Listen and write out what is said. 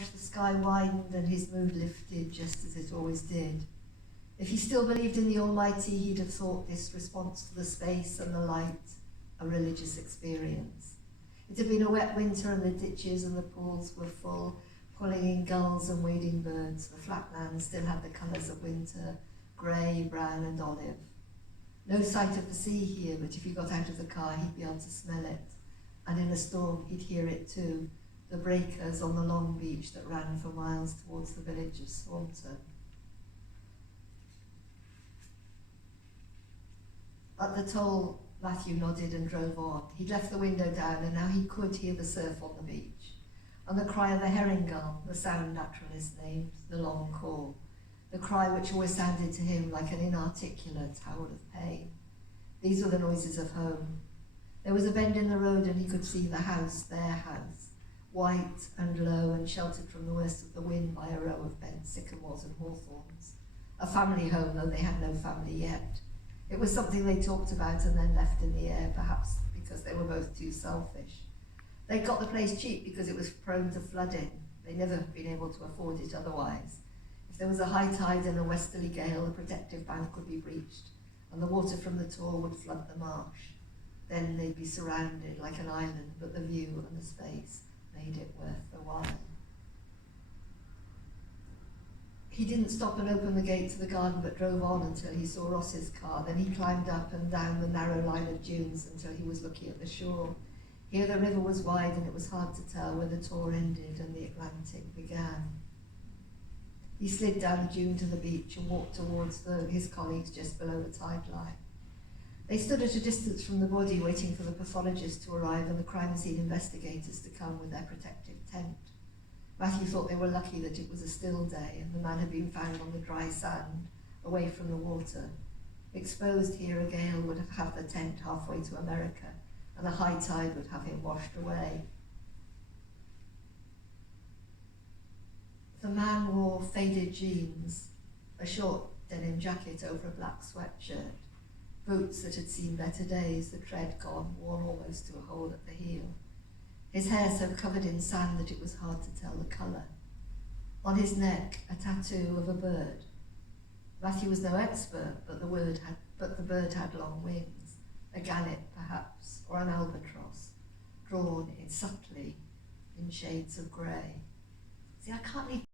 The sky widened and his mood lifted just as it always did. If he still believed in the Almighty, he'd have thought this response to the space and the light a religious experience. It had been a wet winter and the ditches and the pools were full, pulling in gulls and wading birds. The flatlands still had the colours of winter, grey, brown and olive. No sight of the sea here, but if he got out of the car he'd be able to smell it. And in a storm he'd hear it too, the breakers on the long beach that ran for miles towards the village of Swanton. At the toll, Matthew nodded and drove on. He'd left the window down and now he could hear the surf on the beach. And the cry of the herring gull, the sound naturalist named the long call. The cry which always sounded to him like an inarticulate howl of pain. These were the noises of home. There was a bend in the road and he could see the house, their house, white and low and sheltered from the worst of the wind by a row of bent sycamores and hawthorns. A family home, though they had no family yet. It was something they talked about and then left in the air, perhaps because they were both too selfish. They got the place cheap because it was prone to flooding. They'd never been able to afford it otherwise. If there was a high tide and a westerly gale, the protective bank could be breached, and the water from the Tor would flood the marsh. Then they'd be surrounded like an island, but the view and the space made it worth the while. He didn't stop and open the gate to the garden, but drove on until he saw Ross's car. Then he climbed up and down the narrow line of dunes until he was looking at the shore. Here the river was wide and it was hard to tell where the Tor ended and the Atlantic began. He slid down the dune to the beach and walked towards his colleagues just below the tide line. They stood at a distance from the body, waiting for the pathologist to arrive and the crime scene investigators to come with their protective tent. Matthew thought they were lucky that it was a still day and the man had been found on the dry sand, away from the water. Exposed here, a gale would have the tent halfway to America, and a high tide would have him washed away. The man wore faded jeans, a short denim jacket over a black sweatshirt, boots that had seen better days, the tread gone, worn almost to a hole at the heel. His hair so covered in sand that it was hard to tell the colour. On his neck, a tattoo of a bird. Matthew was no expert, but the bird had long wings, a gannet perhaps, or an albatross, drawn in subtly in shades of grey. See, I can't leave